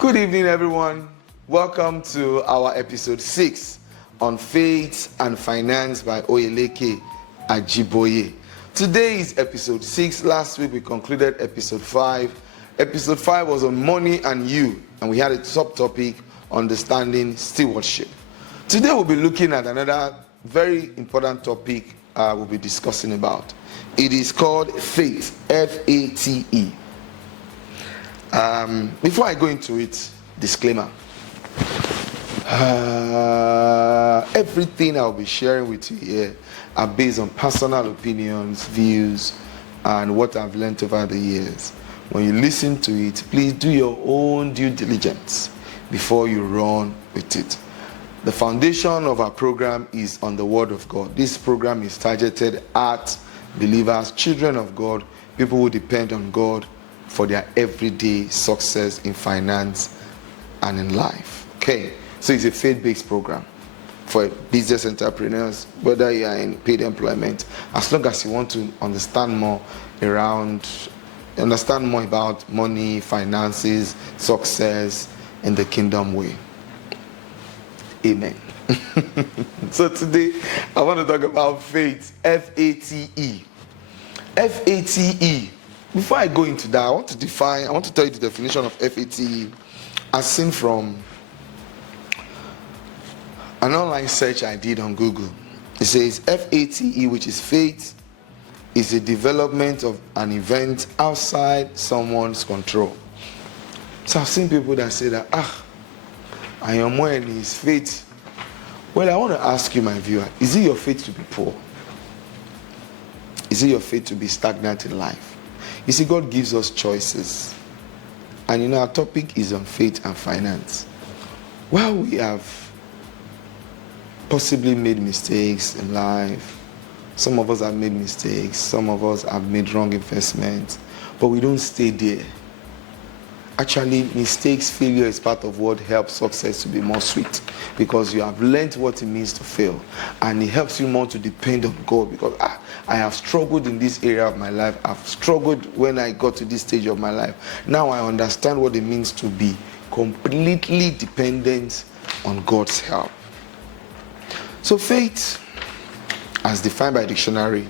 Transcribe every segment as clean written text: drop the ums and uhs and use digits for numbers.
Good evening, everyone. Welcome to our episode 6 on faith and finance by Oyeleke Ajiboye. Today is episode 6. Last week we concluded episode 5. Episode 5 was on money and you, and we had a subtopic, understanding stewardship. Today we'll be looking at another very important topic we'll be discussing about. It is called faith, F-A-T-E. Before I go into it, disclaimer. Everything I'll be sharing with you here are based on personal opinions, views, and what I've learned over the years. When you listen to it, please do your own due diligence before you run with it. The foundation of our program is on the Word of God. This program is targeted at believers, children of God, people who depend on God for their everyday success in finance and in life. Okay, so it's a faith-based program for business entrepreneurs, whether you are in paid employment, as long as you want to understand more about money, finances, success in the kingdom way. Amen. So today I want to talk about faith, F-A-T-E. F-A-T-E. Before I go into that, I want to tell you the definition of F-A-T-E as seen from an online search I did on Google. It says F-A-T-E, which is faith, is a development of an event outside someone's control. So I've seen people that say that, I am when is faith. Well, I want to ask you, my viewer, is it your faith to be poor? Is it your faith to be stagnant in life? You see, God gives us choices. And our topic is on faith and finance. While we have possibly made mistakes in life, some of us have made mistakes, some of us have made wrong investments, but we don't stay there. Actually, mistakes, failure is part of what helps success to be more sweet, because you have learned what it means to fail, and it helps you more to depend on God, because I have struggled in this area of my life. I've struggled when I got to this stage of my life. Now I understand what it means to be completely dependent on God's help. So faith, as defined by dictionary,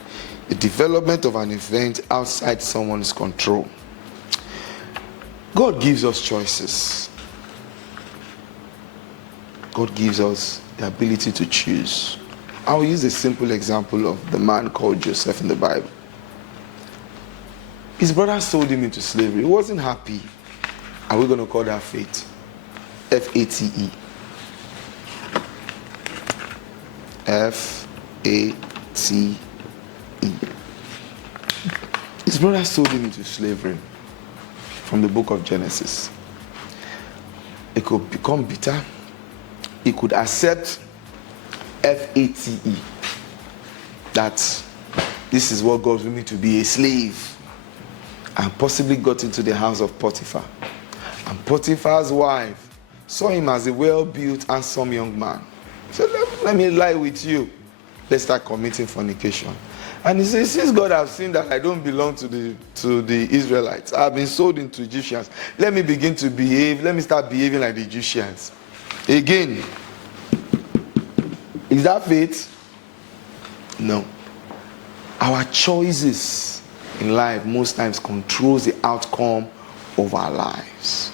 the development of an event outside someone's control. God gives us choices. God gives us the ability to choose. I'll use a simple example of the man called Joseph in the Bible. His brother sold him into slavery. He wasn't happy. Are we going to call that faith? F-A-T-E. F-A-T-E. His brother sold him into slavery. From the book of Genesis. He could become bitter. He could accept F-A-T-E, that this is what God wants me to be, a slave, and possibly got into the house of Potiphar. And Potiphar's wife saw him as a well-built, handsome young man. So let me lie with you. Let's start committing fornication. And he says, since God has seen that I don't belong to the Israelites, I've been sold into Egyptians. Let me begin to behave. Let me start behaving like the Egyptians. Again, is that faith? No. Our choices in life most times controls the outcome of our lives.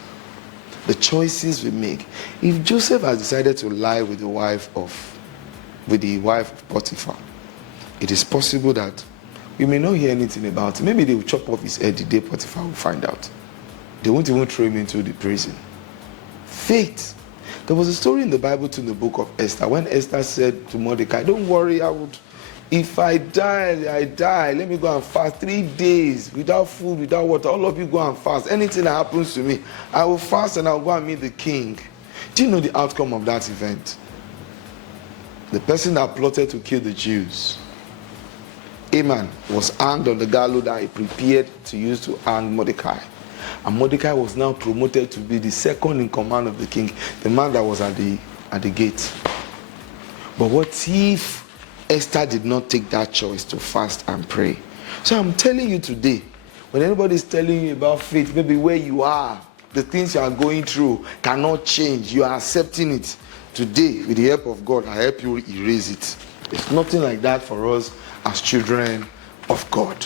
The choices we make. If Joseph has decided to lie with the wife of Potiphar, it is possible that we may not hear anything about it. Maybe they will chop off his head the day Potiphar will find out. They won't even throw him into the prison. Faith. There was a story in the Bible too, in the book of Esther, when Esther said to Mordecai, don't worry, if I die, I die. Let me go and fast 3 days without food, without water. All of you go and fast. Anything that happens to me, I will fast and I'll go and meet the king. Do you know the outcome of that event? The person that plotted to kill the Jews, Haman, was hanged on the gallows that he prepared to use to hang Mordecai. And Mordecai was now promoted to be the second in command of the king, the man that was at the gate. But what if Esther did not take that choice to fast and pray? So I'm telling you today, when anybody is telling you about faith, maybe where you are, the things you are going through cannot change, you are accepting it. Today, with the help of God, I help you erase it. There's nothing like that for us as children of God.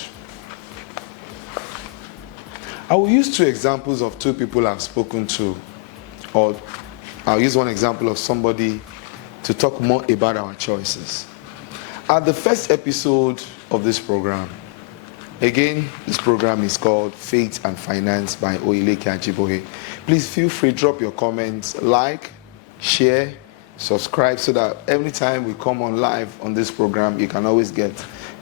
I will use two examples of two people I've spoken to, or I'll use one example of somebody to talk more about our choices. At the first episode of this program, again, this program is called Faith and Finance by Unchangeable. Please feel free to drop your comments, like, share, subscribe, so that every time we come on live on this program, you can always get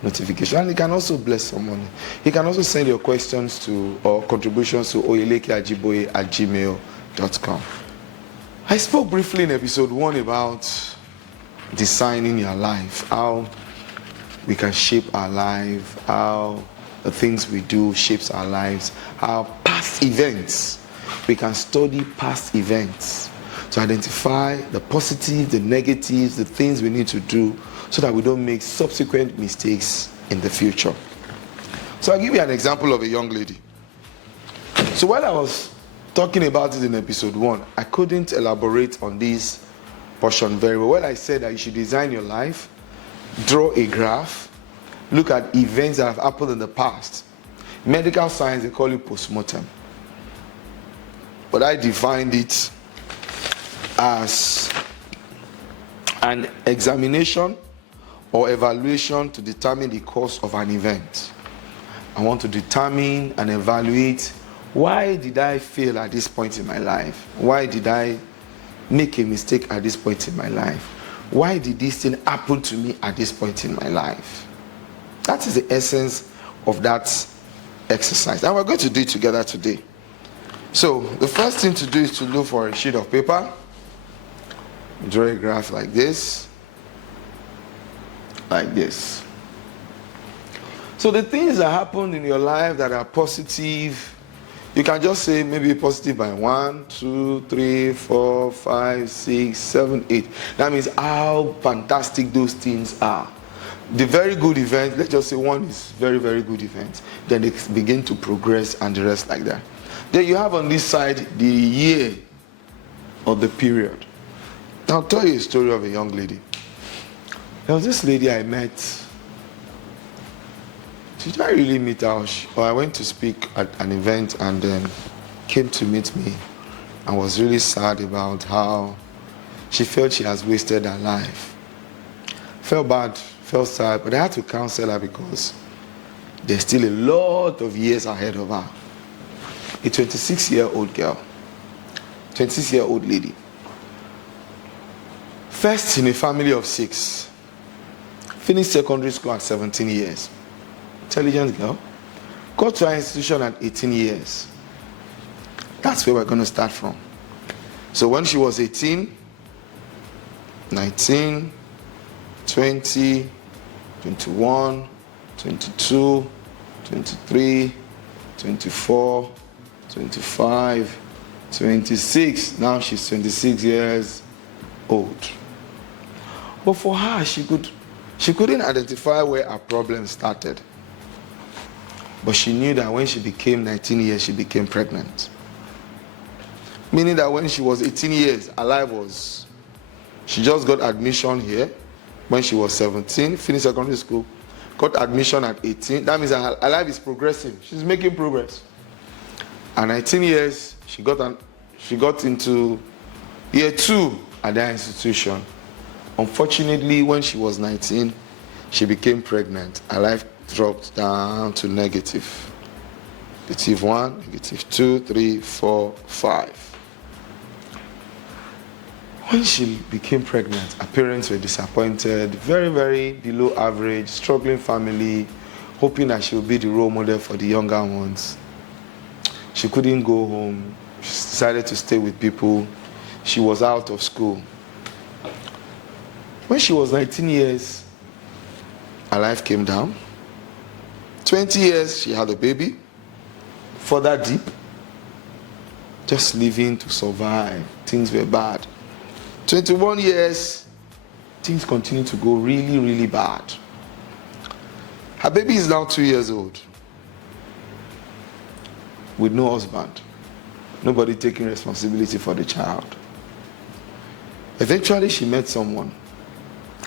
notification. And you can also bless someone. You can also send your questions to or contributions to oyelekeajiboye@gmail.com. I spoke briefly in episode 1 about designing your life, how we can shape our life, how the things we do shapes our lives, how past events, we can study past events to identify the positive, the negatives, the things we need to do so that we don't make subsequent mistakes in the future. So I'll give you an example of a young lady. So while I was talking about it in episode 1, I couldn't elaborate on this portion very well. When I said that you should design your life, draw a graph, look at events that have happened in the past. Medical science, they call it postmortem. But I defined it as an examination or evaluation to determine the cause of an event. I want to determine and evaluate, why did I fail at this point in my life? Why did I make a mistake at this point in my life? Why did this thing happen to me at this point in my life? That is the essence of that exercise. And we're going to do it together today. So the first thing to do is to look for a sheet of paper. Draw a graph like this. Like this. So the things that happen in your life that are positive, you can just say maybe positive by 1, 2, 3, 4, 5, 6, 7, 8. That means how fantastic those things are. The very good event, let's just say one is very, very good event. Then they begin to progress and the rest like that. Then you have on this side the year or the period. I'll tell you a story of a young lady. There was this lady I met. Did I really meet her? Or I went to speak at an event and then came to meet me and was really sad about how she felt she has wasted her life. Felt bad, felt sad, but I had to counsel her because there's still a lot of years ahead of her. A 26-year-old girl, 26-year-old lady. First in a family of 6. Finished secondary school at 17 years. Intelligent girl. Got to our institution at 18 years. That's where we're going to start from. So when she was 18, 19, 20, 21, 22, 23, 24, 25, 26. Now she's 26 years old. But for her, she couldn't identify where her problem started. But she knew that when she became 19 years, she became pregnant. Meaning that when she was 18 years, her life was, she just got admission here when she was 17, finished secondary school, got admission at 18. That means her life is progressing. She's making progress. At 19 years, she got into year 2 at that institution. Unfortunately, when she was 19, she became pregnant. Her life dropped down to negative. Negative 1, negative 2, 3, 4, 5. When she became pregnant, her parents were disappointed, very, very below average, struggling family, hoping that she would be the role model for the younger ones. She couldn't go home. She decided to stay with people. She was out of school. When she was 19 years, her life came down. 20 years, she had a baby. Further deep. Just living to survive. Things were bad. 21 years, things continue to go really, really bad. Her baby is now 2 years old. With no husband. Nobody taking responsibility for the child. Eventually, she met someone.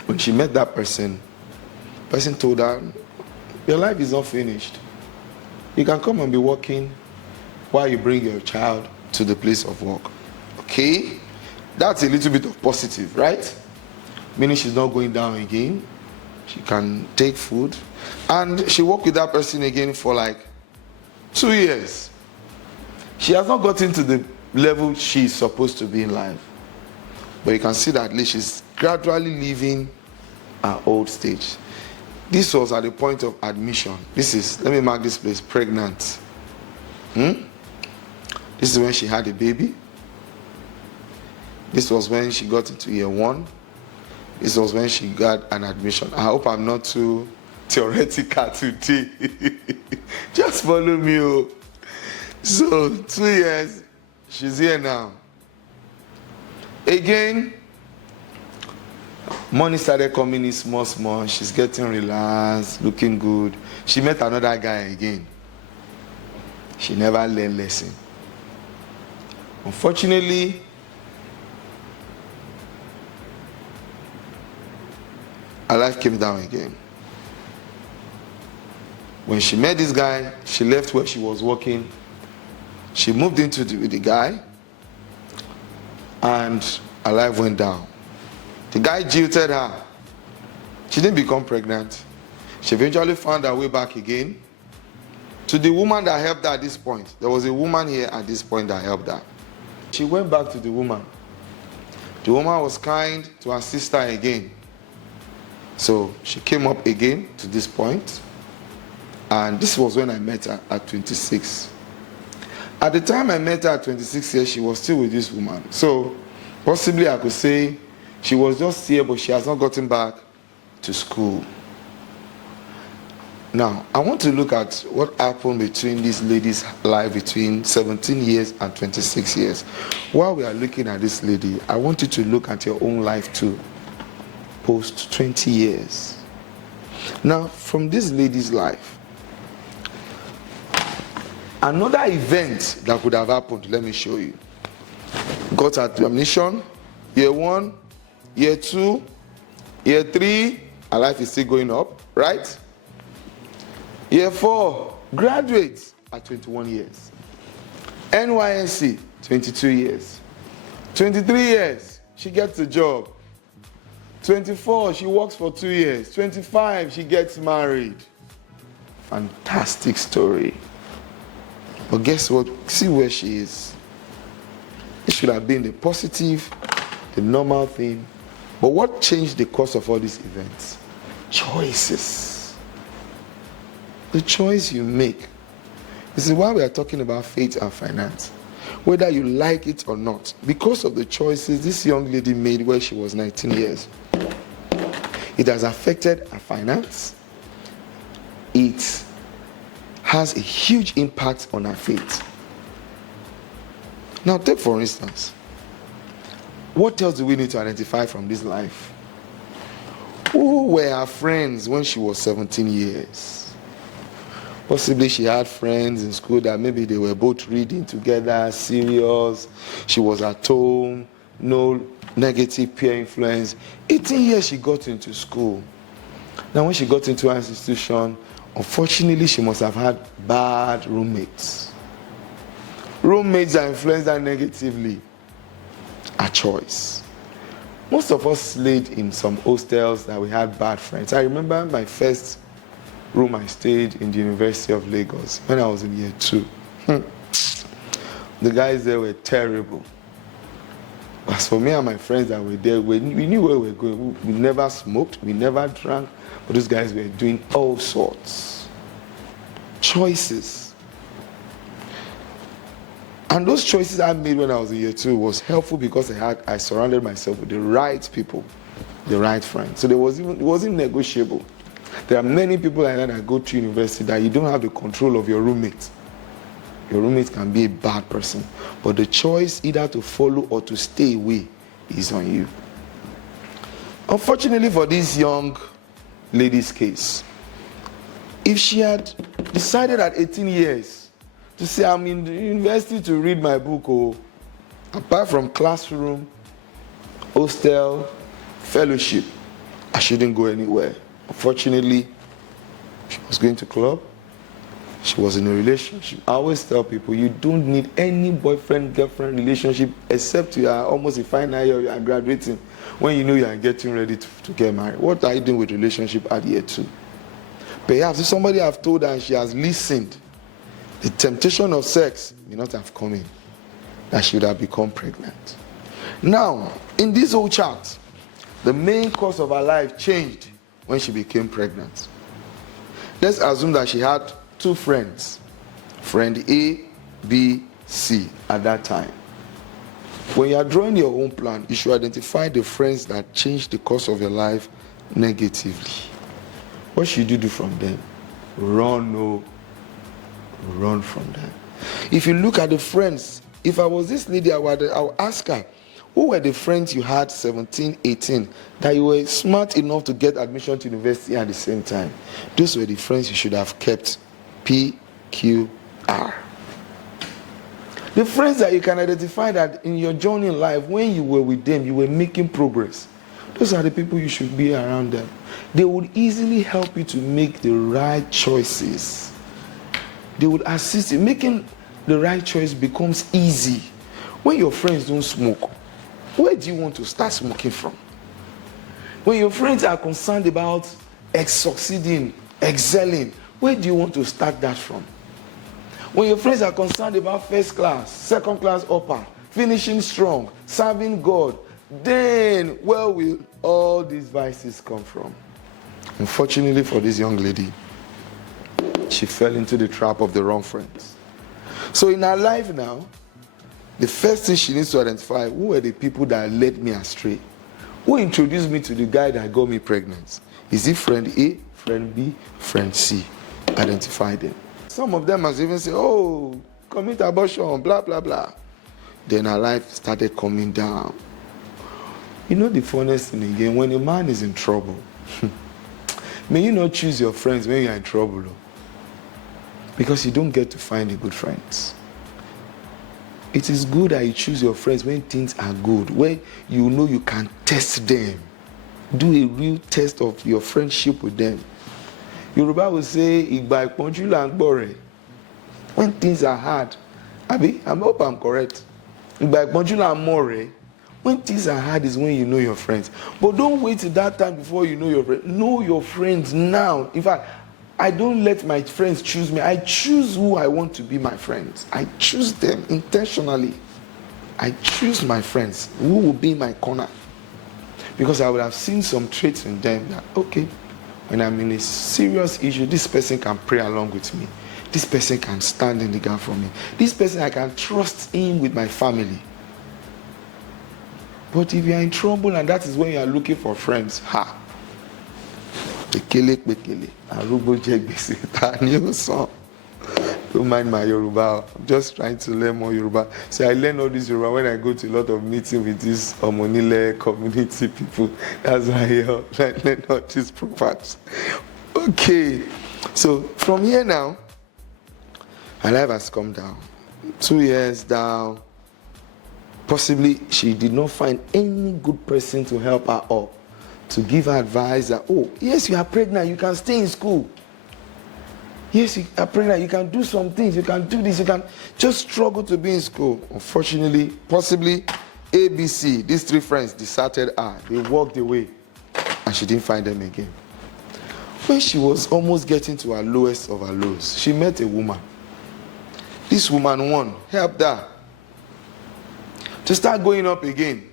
When she met that person, the person told her, your life is not finished. You can come and be working while you bring your child to the place of work. Okay? That's a little bit of positive, right? Meaning she's not going down again. She can take food. And she worked with that person again for like 2 years. She has not gotten to the level she's supposed to be in life. But you can see that at least she's gradually leaving her old stage. This was at the point of admission. This is, let me mark this place, pregnant. This is when she had a baby. This was when she got into year 1. This was when she got an admission. I hope I'm not too theoretical today. Just follow me. Oh. So, 2 years, she's here now. Again, money started coming in small. She's getting relaxed, looking good. She met another guy again. She never learned lesson. Unfortunately, her life came down again. When she met this guy, she left where she was working. She moved into with the guy, and her life went down. The guy jilted her. She didn't become pregnant. She eventually found her way back again to the woman that helped her at this point. There was a woman here at this point that helped her. She went back to the woman. The woman was kind to her sister again. So she came up again to this point. And this was when I met her at 26. At the time I met her at 26 years, she was still with this woman. So possibly I could say she was just here, but she has not gotten back to school. Now, I want to look at what happened between this lady's life between 17 years and 26 years. While we are looking at this lady, I want you to look at your own life too, post 20 years. Now, from this lady's life, another event that could have happened, let me show you. Got her admission, year 1, year 2, year 3, her life is still going up, right? Year 4, graduates at 21 years. NYSC, 22 years. 23 years, she gets a job. 24, she works for 2 years. 25, she gets married. Fantastic story. But guess what? See where she is. It should have been the positive, the normal thing. But what changed the course of all these events? Choices. The choice you make. This is why we are talking about faith and finance. Whether you like it or not. Because of the choices this young lady made when she was 19 years. It has affected her finance. It has a huge impact on her faith. Now take for instance, what else do we need to identify from this life? Who were her friends when she was 17 years? Possibly she had friends in school that maybe they were both reading together, serious. She was at home, no negative peer influence. 18 years she got into school. Now when she got into her institution, unfortunately she must have had bad roommates. Roommates that influenced her negatively. A choice. Most of us stayed in some hostels that we had bad friends. I remember my first room I stayed in the University of Lagos when I was in year 2. The guys there were terrible. As for me and my friends that were there, we knew where we were going. We never smoked, we never drank, but those guys were doing all sorts. Choices. And those choices I made when I was in year 2 was helpful because I surrounded myself with the right people, the right friends. So it wasn't negotiable. There are many people like that go to university that you don't have the control of your roommate. Your roommate can be a bad person, but the choice either to follow or to stay away is on you. Unfortunately for this young lady's case, if she had decided at 18 years to say I'm in the university to read my book. Oh, apart from classroom, hostel, fellowship, I shouldn't go anywhere. Unfortunately, she was going to club. She was in a relationship. I always tell people, you don't need any boyfriend-girlfriend relationship except you are almost in final year, you are graduating, when you know you are getting ready to get married. What are you doing with relationship at year 2? Perhaps if somebody have told her and she has listened, the temptation of sex may not have come in, that she would have become pregnant. Now, in this whole chart, the main course of her life changed when she became pregnant. Let's assume that she had 2 friends, friend A, B, C at that time. When you are drawing your own plan, you should identify the friends that changed the course of your life negatively. What should you do from them? Run from them. If you look at the friends, if I was this lady, I would ask her, who were the friends you had 17, 18, that you were smart enough to get admission to university at the same time? Those were the friends you should have kept. PQR. The friends that you can identify that in your journey in life, when you were with them, you were making progress. Those are the people you should be around them. They would easily help you to make the right choices. They would assist you. Making the right choice becomes easy. When your friends don't smoke, where do you want to start smoking from? When your friends are concerned about succeeding, excelling, where do you want to start that from? When your friends are concerned about first class, second class upper, finishing strong, serving God, then where will all these vices come from? Unfortunately for this young lady, she fell into the trap of the wrong friends. So in her life now, the first thing she needs to identify, who are the people that led me astray? Who introduced me to the guy that got me pregnant? Is it friend A, friend B, friend C? Identify them. Some of them must even say, oh, commit abortion, blah, blah, blah. Then her life started coming down. You know the funniest thing again, when a man is in trouble, may you not choose your friends when you're in trouble. Because you don't get to find the good friends. It is good that you choose your friends when things are good, when you know you can test them. Do a real test of your friendship with them. Yoruba will say, "Igba iponju la ngbore." When things are hard, I hope I'm correct. Igba iponju la more. When things are hard is when you know your friends. But don't wait till that time before you know your friends. Know your friends now. In fact, I don't let my friends choose me. I choose who I want to be my friends. I choose them intentionally. I choose my friends who will be in my corner. Because I would have seen some traits in them that, okay, when I'm in a serious issue, this person can pray along with me. This person can stand in the gap for me. This person, I can trust him with my family. But if you are in trouble and that is when you are looking for friends, Pekele, Arubo Jegbese, Tani song. Don't mind my Yoruba. I'm just trying to learn more Yoruba. So I learn all this Yoruba when I go to a lot of meetings with these Omonile community people. That's why I learn all these proverbs. Okay. So from here now, her life has come down. 2 years down. Possibly she did not find any good person to help her up, to give her advice that, oh, yes, you are pregnant, you can stay in school. Yes, you are pregnant, you can do some things, you can do this, you can just struggle to be in school. Unfortunately, possibly ABC, these 3 friends deserted her. They walked away and she didn't find them again. When she was almost getting to her lowest of her lows, she met a woman. This woman helped her to start going up again.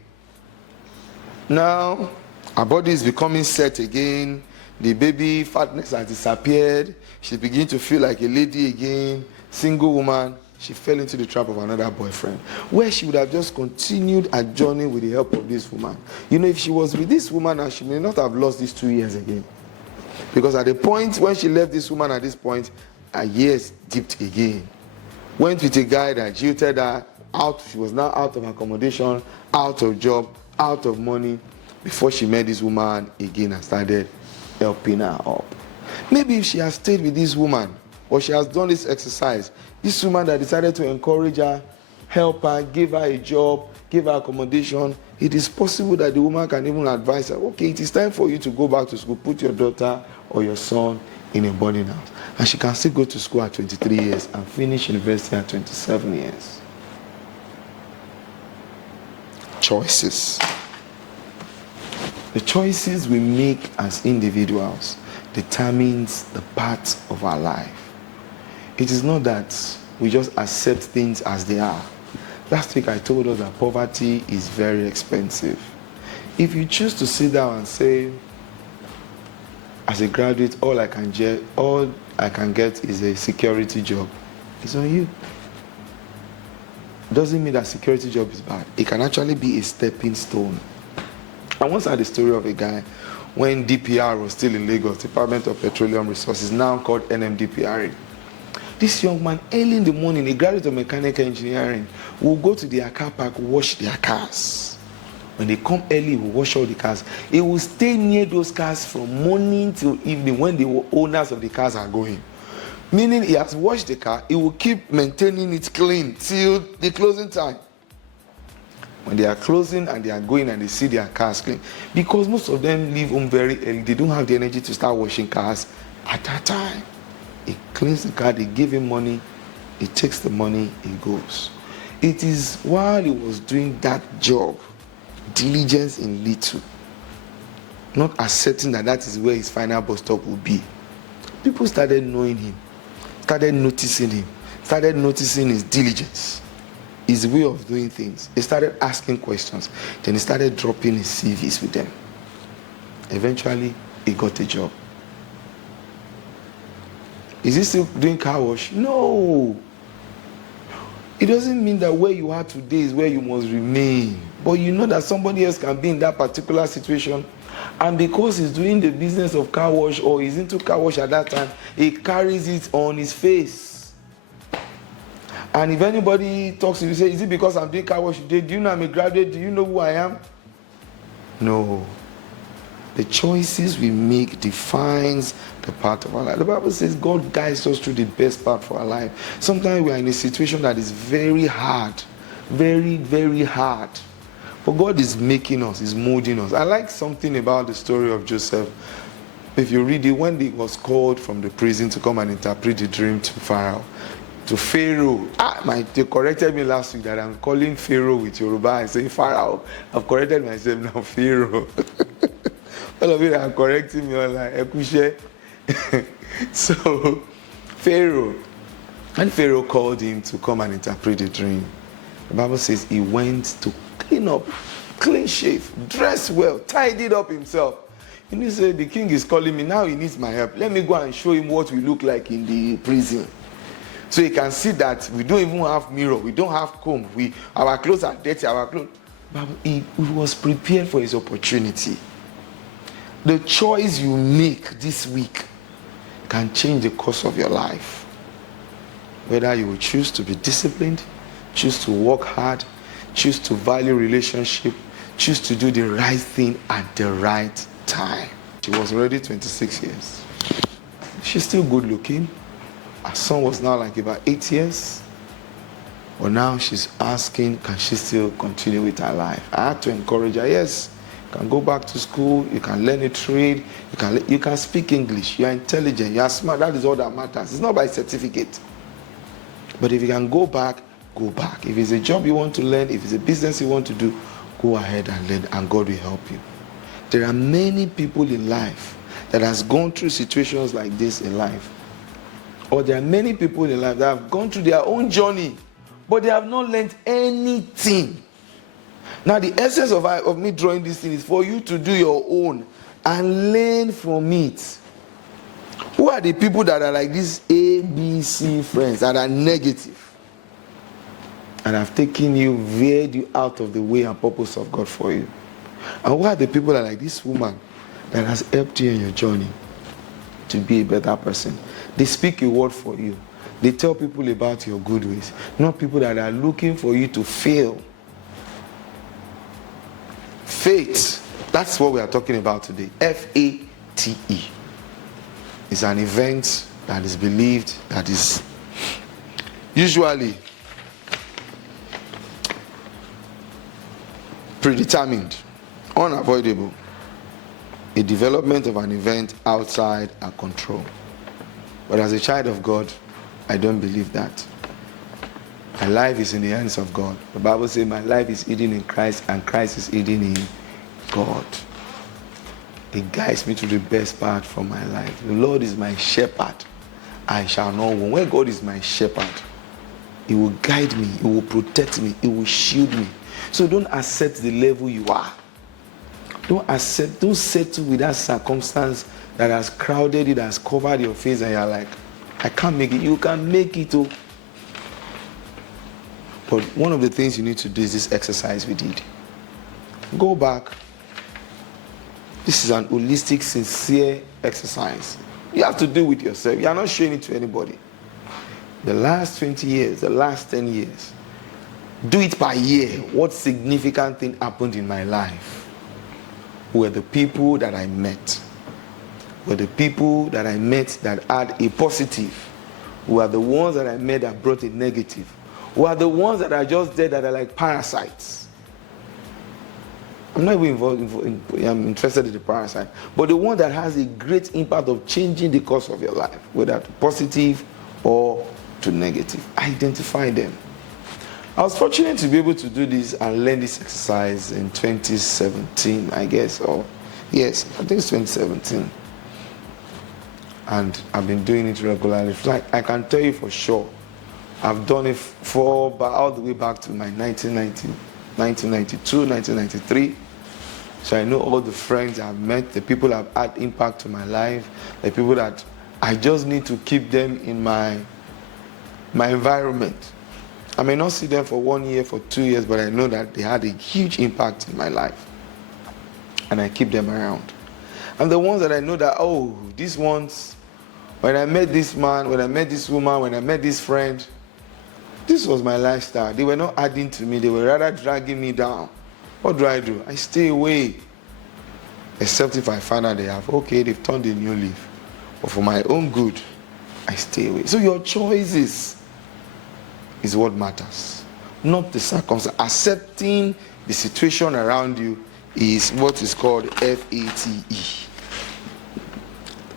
Now, her body is becoming set again. The baby fatness has disappeared. She's beginning to feel like a lady again. Single woman. She fell into the trap of another boyfriend, where she would have just continued her journey with the help of this woman. You know, if she was with this woman now, she may not have lost these 2 years again. Because at the point when she left this woman at this point, her years dipped again. Went with a guy that jilted her out. She was now out of accommodation, out of job, out of money, before she met this woman again and started helping her up. Maybe if she has stayed with this woman, or she has done this exercise, This woman that decided to encourage her, help her, give her a job, give her accommodation, it is possible that the woman can even advise her, okay, it is time for you to go back to school, put your daughter or your son in a boarding house. And she can still go to school at 23 years and finish university at 27 years. Choices. The choices we make as individuals determines the path of our life. It is not that we just accept things as they are. Last week I told us that poverty is very expensive. If you choose to sit down and say, as a graduate, all I can get is a security job, it's on you. Doesn't mean that security job is bad. It can actually be a stepping stone. I once had a story of a guy when DPR was still in Lagos, Department of Petroleum Resources, now called NMDPRA. This young man, early in the morning, a graduate of mechanical engineering, will go to their car park, wash their cars. When they come early, he will wash all the cars. He will stay near those cars from morning till evening when the owners of the cars are going. Meaning he has washed the car, he will keep maintaining it clean till the closing time. When they are closing and they are going and they see their cars clean, because most of them leave home very early, they don't have the energy to start washing cars at that time. He cleans the car, they give him money, he takes the money, he goes. It is while he was doing that job, diligence in little, not accepting that that is where his final bus stop will be. People started knowing him, started noticing him, started noticing his diligence, his way of doing things. He started asking questions. Then he started dropping his CVs with them. Eventually, he got a job. Is he still doing car wash? No. It doesn't mean that where you are today is where you must remain. But you know that somebody else can be in that particular situation. And because he's doing the business of car wash or he's into car wash at that time, he carries it on his face. And if anybody talks to you, say, is it because I'm doing car wash today? Do you know I'm a graduate? Do you know who I am? No. The choices we make defines the part of our life. The Bible says God guides us through the best part for our life. Sometimes we are in a situation that is very hard. Very, very hard. But God is making us, is molding us. I like something about the story of Joseph. If you read it, when he was called from the prison to come and interpret the dream to Pharaoh, to Pharaoh. They corrected me last week that I'm calling Pharaoh with Yoruba and saying Pharaoh. I've corrected myself now, Pharaoh. All of you are correcting me online. So, Pharaoh. And Pharaoh called him to come and interpret the dream. The Bible says he went to clean up, clean shave, dress well, tidied up himself. And he said, the king is calling me, now he needs my help. Let me go and show him what we look like in the prison. So he can see that we don't even have mirror, we don't have comb, our clothes are dirty, But he was prepared for his opportunity. The choice you make this week can change the course of your life. Whether you will choose to be disciplined, choose to work hard, choose to value relationship, choose to do the right thing at the right time. She was already 26 years. She's still good looking. Her son was now like about 8 years. But now she's asking, can she still continue with her life? I had to encourage her, yes, you can go back to school, you can learn a trade, you can speak English, you are intelligent, you are smart, that is all that matters. It's not by certificate. But if you can go back, go back. If it's a job you want to learn, if it's a business you want to do, go ahead and learn, and God will help you. There are many people in life that has gone through situations like this in life. Or there are many people in life that have gone through their own journey, but they have not learned anything. Now, the essence of me drawing this thing is for you to do your own and learn from it. Who are the people that are like these A, B, C friends that are negative and have taken you, veered you out of the way and purpose of God for you? And who are the people that are like this woman that has helped you in your journey to be a better person? They speak a word for you. They tell people about your good ways, not people that are looking for you to fail. Faith, that's what we are talking about today. F-A-T-E. It's an event that is believed, that is usually predetermined, unavoidable, a development of an event outside our control. But as a child of God, I don't believe that. My life is in the hands of God. The Bible says my life is hidden in Christ and Christ is hidden in God. It guides me to the best part from my life. The Lord is my shepherd. I shall not want. When God is my shepherd, He will guide me, He will protect me, He will shield me. So don't accept the level you are. Don't settle with that circumstance that has crowded it, has covered your face, and you're like, I can't make it. You can make it too. But one of the things you need to do is this exercise we did. Go back. This is an holistic, sincere exercise. You have to do it with yourself. You are not showing it to anybody. The last 20 years, the last 10 years, do it by year. What significant thing happened in my life? Who were the people that I met? Were the people that I met that had a positive? Who are the ones that I met that brought a negative? Who are the ones that are just there that are like parasites? I'm not even I'm interested in the parasite. But the one that has a great impact of changing the course of your life, whether to positive or to negative. Identify them. I was fortunate to be able to do this and learn this exercise in 2017, I guess. Yes, I think it's 2017. And I've been doing it regularly. Like, I can tell you for sure, I've done it all the way back to my 1992, 1993. So I know all the friends I've met, the people that have had impact to my life, the people that I just need to keep them in my environment. I may not see them for 1 year, for 2 years, but I know that they had a huge impact in my life. And I keep them around. And the ones that I know that, these ones, when I met this man, when I met this woman, when I met this friend, this was my lifestyle. They were not adding to me. They were rather dragging me down. What do? I stay away. Except if I find out they've turned a new leaf. But for my own good, I stay away. So your choices is what matters, not the circumstance. Accepting the situation around you is what is called FATE.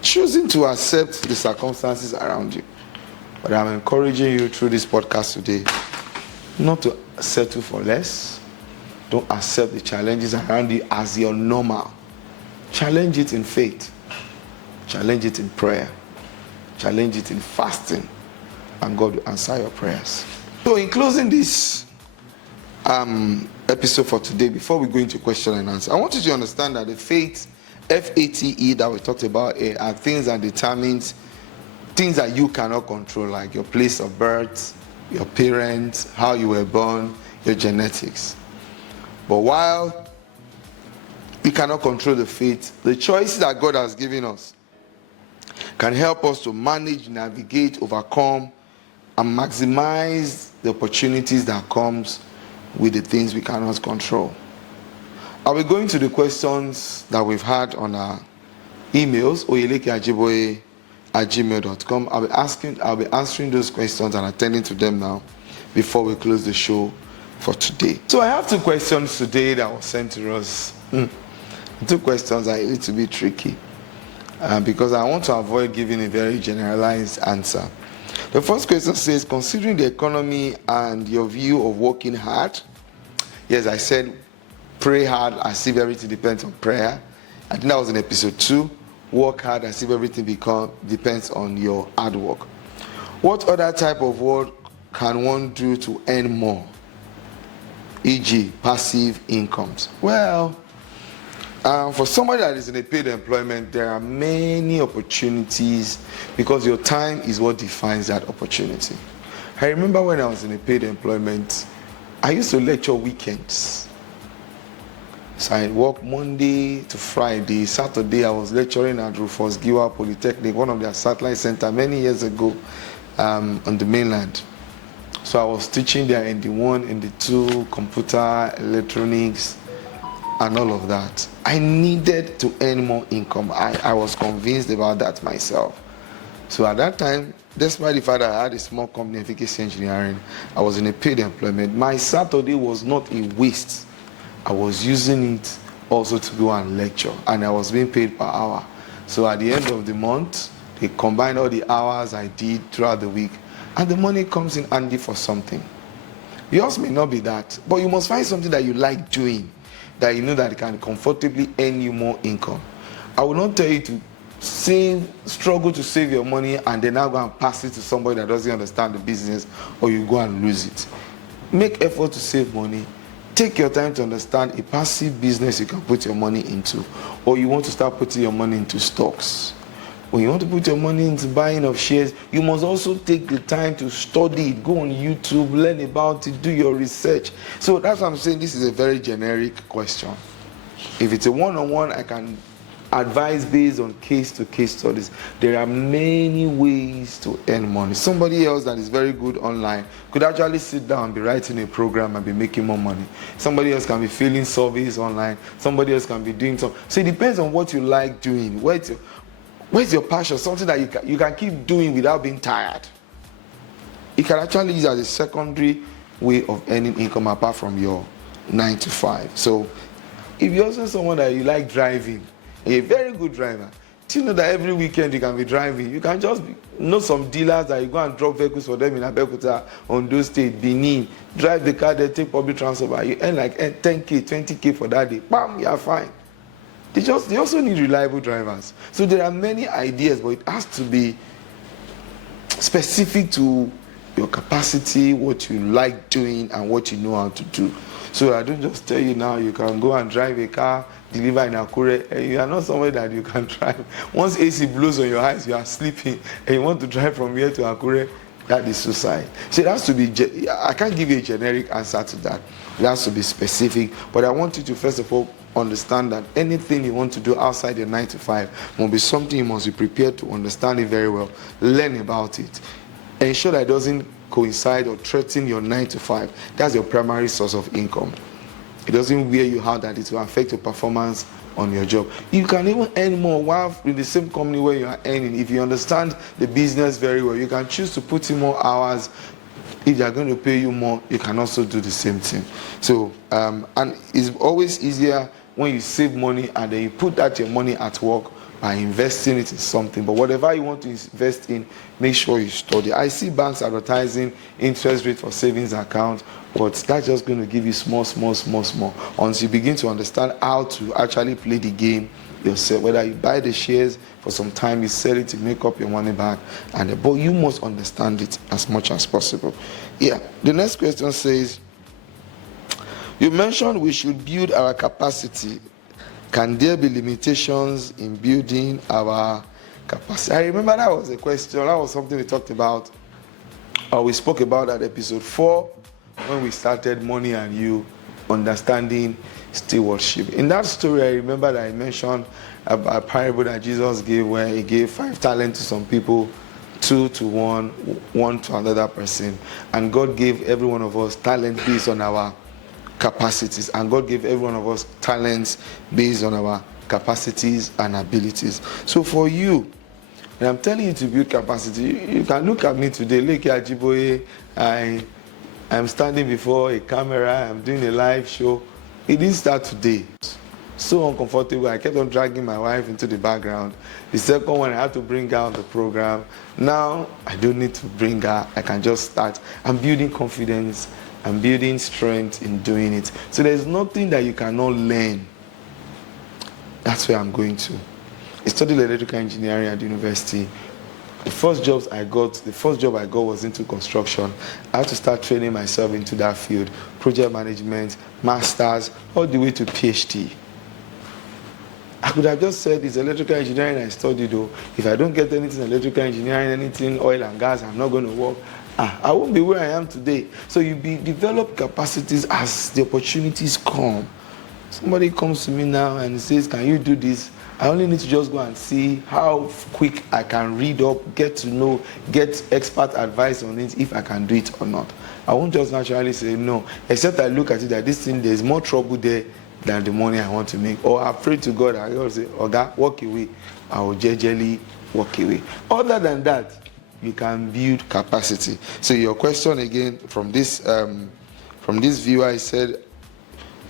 Choosing to accept the circumstances around you. But I'm encouraging you through this podcast today not to settle for less. Don't accept the challenges around you as your normal. Challenge it in faith. Challenge it in prayer. Challenge it in fasting. And God will answer your prayers. So in closing this episode for today, before we go into question and answer, I want you to understand that the faith, FATE, that we talked about are things that determines things that you cannot control, like your place of birth, your parents, how you were born, your genetics. But while we cannot control the fate, the choices that God has given us can help us to manage, navigate, overcome, and maximize the opportunities that comes with the things we cannot control. I'll be going to the questions that we've had on our emails, oyelekeajiboye@gmail.com. I'll be answering those questions and attending to them now before we close the show for today. So I have 2 questions today that were sent to us. 2 questions are a little bit tricky because I want to avoid giving a very generalized answer. The first question says, considering the economy and your view of working hard, yes, I said pray hard as if everything depends on prayer. I think that was in episode 2. Work hard as if everything depends on your hard work. What other type of work can one do to earn more? E.g., passive incomes. Well, for somebody that is in a paid employment, there are many opportunities because your time is what defines that opportunity. I remember when I was in a paid employment, I used to lecture weekends. So I work Monday to Friday. Saturday, I was lecturing at Rufus Giwa Polytechnic, one of their satellite centers many years ago on the mainland. So I was teaching there in the 1, in the 2, computer, electronics, and all of that. I needed to earn more income. I was convinced about that myself. So at that time, despite the fact that I had a small company, efficacy engineering, I was in a paid employment. My Saturday was not a waste. I was using it also to go and lecture, and I was being paid per hour. So at the end of the month, they combine all the hours I did throughout the week, and the money comes in handy for something. Yours may not be that, but you must find something that you like doing, that you know that it can comfortably earn you more income. I will not tell you to struggle to save your money and then now go and pass it to somebody that doesn't understand the business, or you go and lose it. Make effort to save money. Take your time to understand a passive business you can put your money into, or you want to start putting your money into stocks. When you want to put your money into buying of shares, you must also take the time to study it. Go on YouTube, learn about it, do your research. So that's what I'm saying. This is a very generic question. If it's a one-on-one, I can advise based on case-to-case studies. There are many ways to earn money. Somebody else that is very good online could actually sit down and be writing a program and be making more money. Somebody else can be filling surveys online. Somebody else can be doing something. So it depends on what you like doing. Where's your passion? Something that you can keep doing without being tired. You can actually use as a secondary way of earning income apart from your 9 to 5. So if you're also someone that you like driving, a very good driver, do you know that every weekend you can be driving? You can just know some dealers that you go and drop vehicles for them in Abeokuta, Ondo State, Benin, drive the car there, take public transport, you earn like 10K, 20K for that day. Bam, you're fine. They also need reliable drivers. So there are many ideas, but it has to be specific to your capacity, what you like doing, and what you know how to do. So I don't just tell you now you can go and drive a car, deliver in Akure, and you are not somewhere that you can drive. Once AC blows on your eyes, you are sleeping, and you want to drive from here to Akure, that is suicide. So it has to be, I can't give you a generic answer to that. It has to be specific, but I want you to first of all understand that anything you want to do outside your 9 to 5 must be something you must be prepared to understand it very well, learn about it, ensure that it doesn't coincide or threaten your 9 to 5. That's your primary source of income. It doesn't wear you out that it will affect your performance on your job. You can even earn more while in the same company where you are earning. If you understand the business very well, you can choose to put in more hours. If they are going to pay you more, you can also do the same thing. So, and it's always easier when you save money and then you put that your money at work by investing it in something. But whatever you want to invest in, make sure you study. I see banks advertising interest rate for savings account, but that's just going to give you small. Once you begin to understand how to actually play the game yourself, whether you buy the shares for some time, you sell it to make up your money back, but you must understand it as much as possible. Yeah. The next question says, you mentioned we should build our capacity. Can there be limitations in building our capacity? I remember that was a question. That was something we talked about. We spoke about at episode 4 when we started Money and You, Understanding Stewardship. In that story, I remember that I mentioned a parable that Jesus gave where he gave 5 talents to some people, 2 to one to another person. And God gave every one of us talent based on our capacities, and God gave every one of us talents based on our capacities and abilities. So for you, and I'm telling you to build capacity, you can look at me today, look at Jiboye, I'm standing before a camera, I'm doing a live show. It didn't start today. So uncomfortable, I kept on dragging my wife into the background. The second one, I had to bring her on the program. Now, I don't need to bring her, I can just start. I'm building confidence, I'm building strength in doing it. So there's nothing that you cannot learn. That's where I'm going to. I studied electrical engineering at the university. The first job I got was into construction. I had to start training myself into that field. Project management, masters, all the way to PhD. I could have just said it's electrical engineering I studied though. If I don't get anything electrical engineering, anything oil and gas, I'm not going to work. I won't be where I am today. So you develop capacities as the opportunities come. Somebody comes to me now and says, can you do this? I only need to just go and see how quick I can read up, get to know, get expert advice on it, if I can do it or not. I won't just naturally say no, except I look at it that this thing, there's more trouble there than the money I want to make. Or I pray to God, I will say, Oga, walk away. I will gingerly walk away. Other than that, you can build capacity. So your question again from this viewer, I said,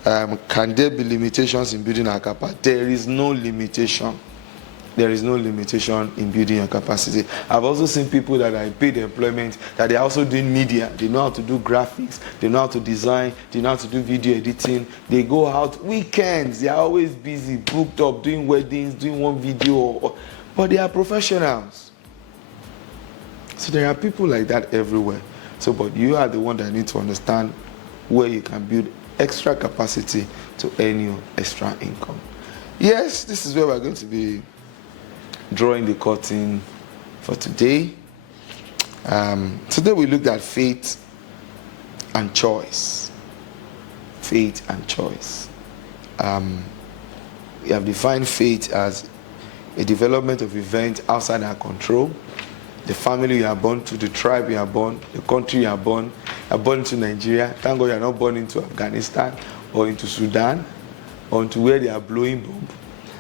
can there be limitations in building our capacity? There is no limitation. There is no limitation in building your capacity. I've also seen people that are in paid employment, that they're also doing media. They know how to do graphics. They know how to design. They know how to do video editing. They go out weekends. They are always busy, booked up, doing weddings, doing one video. But they are professionals. So there are people like that everywhere. So, but you are the one that need to understand where you can build extra capacity to earn you extra income. Yes, this is where we're going to be drawing the curtain for today. Today we looked at faith and choice. Faith and choice. We have defined faith as a development of events outside our control. The family you are born to, the tribe you are born, the country you are born into Nigeria. Thank God you are not born into Afghanistan or into Sudan or into where they are blowing bomb.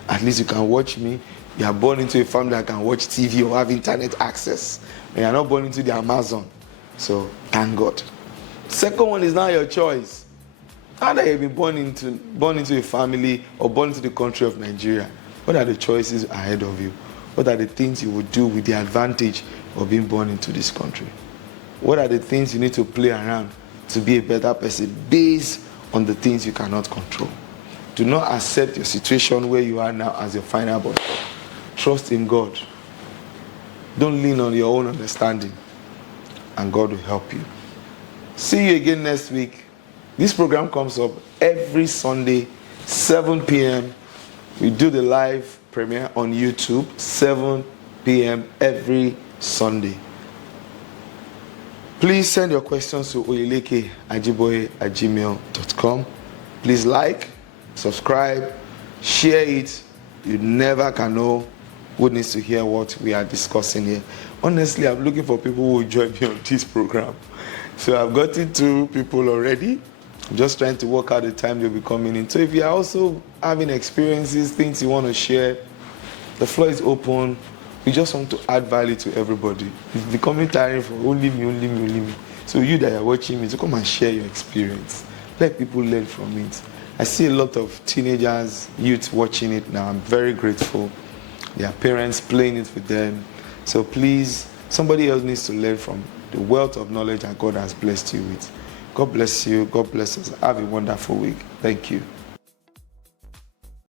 At least you can watch me. You are born into a family that can watch TV or have internet access. And you are not born into the Amazon. So thank God. Second one is now your choice. Now that you have been born into a family or born into the country of Nigeria, what are the choices ahead of you? What are the things you would do with the advantage of being born into this country? What are the things you need to play around to be a better person based on the things you cannot control? Do not accept your situation where you are now as your final boss. Trust in God. Don't lean on your own understanding, and God will help you. See you again next week. This program comes up every Sunday, 7 p.m. We do the live premiere on YouTube, 7 p.m. every Sunday. Please send your questions to oyeleke@gmail.com. Please like, subscribe, share it. You never can know who needs to hear what we are discussing here. Honestly, I'm looking for people who will join me on this program. So I've gotten 2 people already. I'm just trying to work out the time they'll be coming in. So if you are also having experiences, things you want to share, the floor is open. We just want to add value to everybody. It's becoming tiring for only me. So you that are watching me, to come and share your experience. Let people learn from it. I see a lot of teenagers, youth watching it now. I'm very grateful. Their parents playing it with them. So please, somebody else needs to learn from the wealth of knowledge that God has blessed you with. God bless you. God bless us. Have a wonderful week. Thank you.